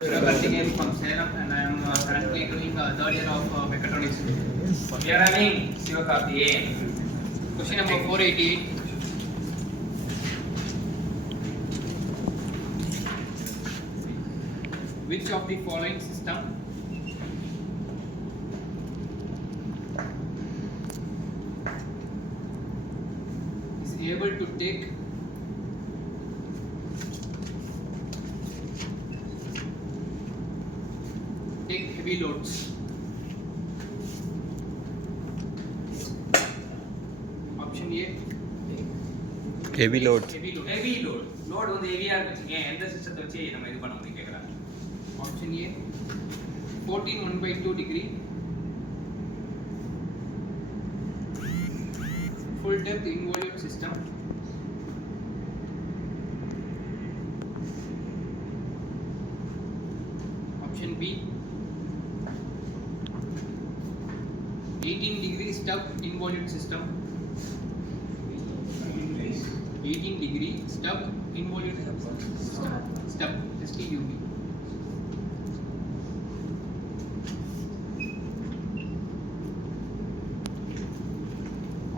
Karthikeyan from Salem, and I am currently doing third year of mechatronics. We are having Sivakarthikeyan. Question number 488. Which of the following system is able to take heavy loads? Option A. Heavy load. Load வந்து ஹெவியா இருக்குங்க. எந்த சிஸ்டத்தை வச்சு நம்ம இது பண்ண முடியும் கேக்குறாங்க. Option A 14 1/2 degree full depth involute system. Option B 18 degree stub involute system. 18 degree stub involute system. Stub STUB.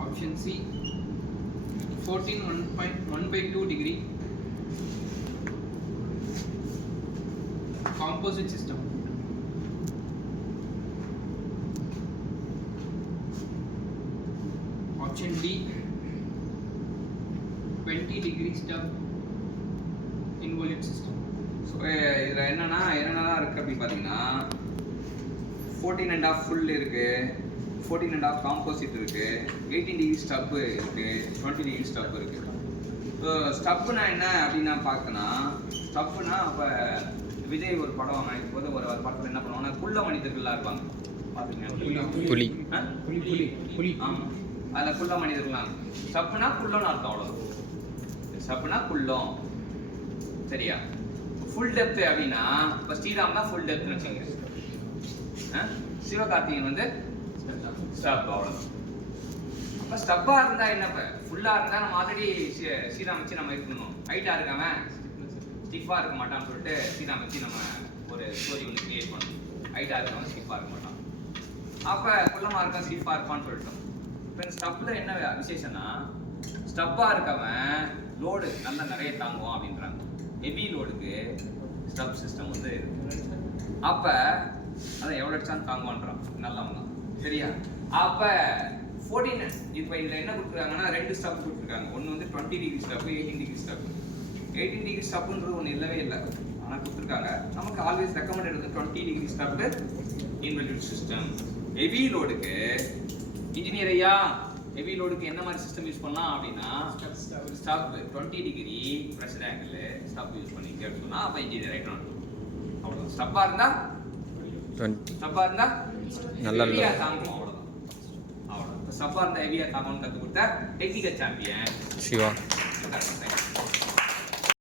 Option C 14 1/2 degree composite system. Option D 20 degree stub involute system. So இதில் என்னென்னலாம் இருக்குது அப்படின்னு பார்த்தீங்கன்னா 14.5 ஃபுல் இருக்குது, 14.5 காம்போசிட் இருக்குது, 18 degree Stubbs இருக்குது, 20 degree stub இருக்குது. ஸோ ஸ்டப்புனா என்ன அப்படின்னு நான் பார்த்தேன்னா, ஸ்டப்புனா அப்போ விஜய் ஒரு படம் நினைக்கும் போது ஒரு படத்தில் என்ன பண்ணுவாங்கன்னா குள்ள மனிதர்கள்லாம் இருப்பாங்க பார்த்துருக்கேன். புலி. ஆமாம், அதில் குள்ள மனிதர்கள்லாம் ஸ்டப்புனா குள்ளம்னு அர்த்தம். அவ்வளோ ஸ்டப்புனா குள்ளம். சரியா? ஃபுல் டெப்த் அப்படின்னா இப்போ ஸ்ரீராம் தான் ஃபுல் டெப்த்னு வச்சுங்க. சிவகார்த்திகேயன் வந்து ஸ்டப். அவ்வளோதான். அப்போ ஸ்டப்பாக இருந்தால் என்ன, இப்போ ஃபுல்லாக இருந்தால் நம்ம ஆல்ரெடி ஸ்ரீராம் வச்சு நம்ம இருக்கணும். ஹைட்டாக இருக்காம ஸ்டிஃபாக இருக்க மாட்டான்னு சொல்லிட்டு ஸ்ரீராம் வச்சு நம்ம ஒரு ஸ்டோரி ஒன்று கிரியேட் பண்ணணும். ஹைட்டாக இருக்கவன் ஸ்டிஃபாக இருக்க மாட்டான், அப்போ குள்ளமாக இருக்கான் ஸ்டிஃபாக இருப்பான்னு சொல்லிட்டோம். இப்போ இந்த ஸ்டப்பில் என்ன விசேஷம்னா, ஸ்டப்பாக இருக்கவன் லோடு நல்லா நிறைய தாங்குவான் அப்படின்றாங்க. ஹெவி லோடுக்கு ஸ்டப் சிஸ்டம் வந்து அப்போ அதை எவ்வளோ அடிச்சாலும் தாங்குவான்றான் நல்லவன் தான். சரியா? அப்போ 14 இப்போ இதில் என்ன கொடுத்துருக்காங்கன்னா 2 ஸ்டப் கொடுத்துருக்காங்க. ஒன்று வந்து 20 டிகிரி ஸ்டப்பு, 18 டிகிரி ஸ்டப்பு. 18 டிகிரி ஸ்டப்புன்றது ஒன்று இல்லவே இல்லை, ஆனால் கொடுத்துருக்காங்க. நமக்கு ஆல்வேஸ் ரெக்கமெண்டட் வந்து 20 degree stub involute system. Heavy லோடுக்கு இன்ஜினியர் ஐயா ஹெவி லோடுக்கு என்ன மாதிரி சிஸ்டம் யூஸ் பண்ணலாம் அப்படின்னா stub 20 degree pressure angle stub use பண்ணி கேட்டுனா அப்போ இன்ஜினியர் ஆகிட்டோம். அவ்வளோ ஸ்டப்பாக இருந்தால் நல்லா ஹெவியாக தாங்கும். அவ்வளோதான். ஸ்டப்பாக இருந்தால் ஹெவியாக தாங்கணும்னு கற்றுக் கொடுத்த டெக்னிக்கல் சாம்பியன் சிவா.